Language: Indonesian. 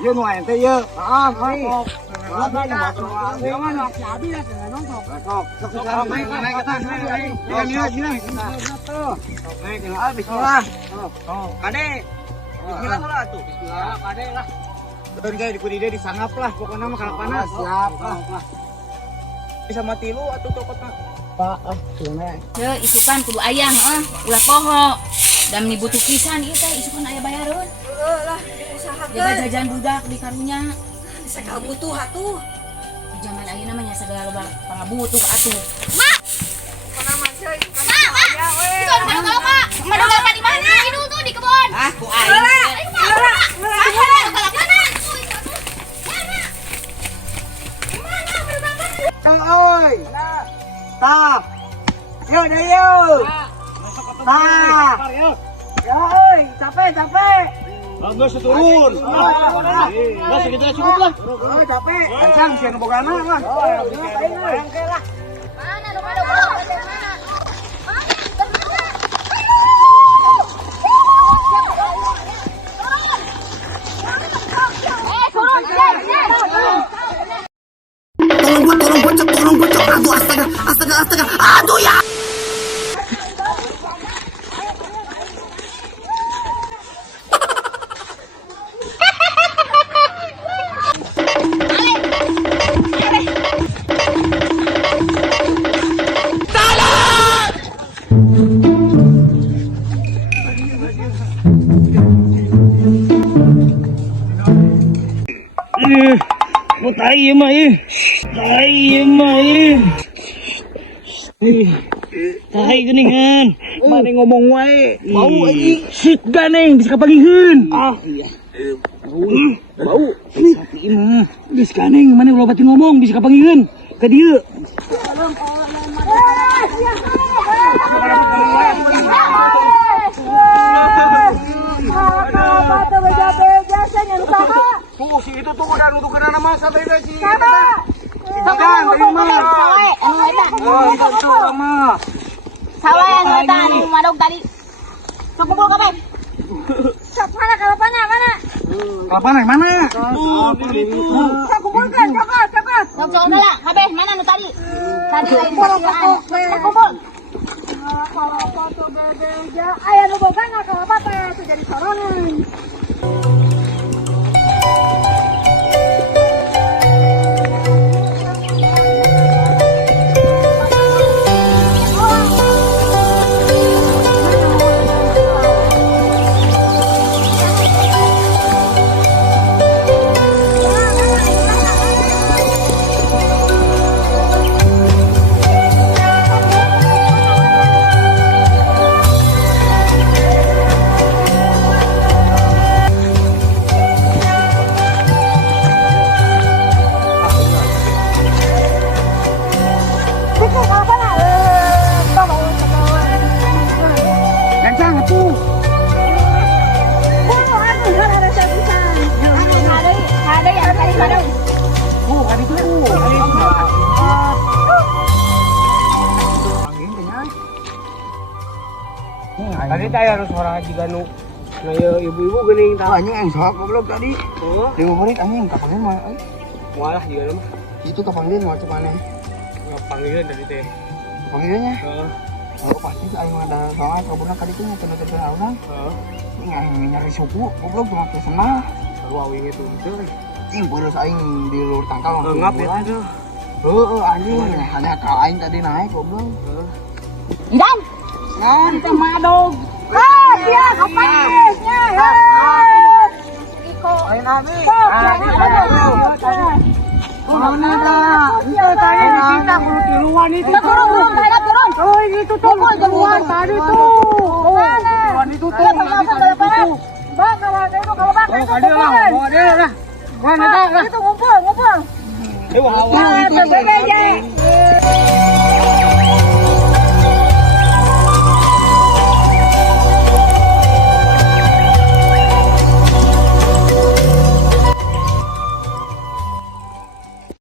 Yo ngoài tây yo. Mấy. Dan kayak di sanap lah, pokoknya mah kalau panas. Siap lah. Bisa mati lu atau tokotna. Pak, Ya, isukan kudu ayang, ulah poho. Dan dibutuh pisan ieu teh isukan aya bayareun. Lah, usahakeun. Jaga jajan budak di karunya. Segala butuh atuh. Di zaman ayeuna mah nya sagala loba pangabutuh atuh. Kana mah cuy, kana aya we. Kalau Pak, madog di mana? Itu tuh di kebon. ah, ku aing. Oi. Tap. Yo deh yo. Tap. Ya oi, capek. Bagus turun. Nah, segitu cukup lah. Oh, capek. Kencang sih bogana mah. Mana mana? Tolong gue cok. Aduh, astaga. Aduh ya. Mau tai ya mah tai geningan. Mana ngomong wae. Bau anjing. Sik ganeng bisa kapanggihun. Ah iya. Bau. Tapi mah geus ganeng mana lobati ngomong bisa kapanggihun. Ka dieu. Tuh si itu tuh udah nuduh kena nama sampai guys si. Dan terima. Oh, itu sama. Sawa yang eta anu madog tadi. Kumpul kabeh. Sok mana kalapana mana? Kapan yang mana? Sok kumpulkan, coba. Sok lah, kabeh mana nu tadi? Tadi lain kumpul. Kalau foto bebeja, aya nu boga na kalapata teh jadi sorangan. Tadi saya harus suara juga nu. Nah, ibu-ibu geuning tah anjing yang sok goblok tadi. Oh. Ibu murid anjing kapanggil mah. Walah juga mah. Itu kapanggil mah cuman panggilan dari teh. Panggilannya? Heeh. Oh, pasti aing mah ada soal kaburna kali itu teu orang. Heeh. Ini nyari suku goblok cuma ke sana. Baru awing itu teh. Anjing bolos aing di luar tangkal langsung. Ngap ya tuh. Heeh anjing hanya ka aing tadi naik goblok. Heeh. Idan. Nah, itu madog. Dia kapannya? Iko. Ayo nabi. Mana dah? Itu tadi kita kudu tiluan itu. Turun. Oh, itu tuh tiluan tadi tuh. Tiluan itu tuh. Bang, kalau bang. Oh, ada lah. Mana dah? Itu ngumpul. Dewa awal itu.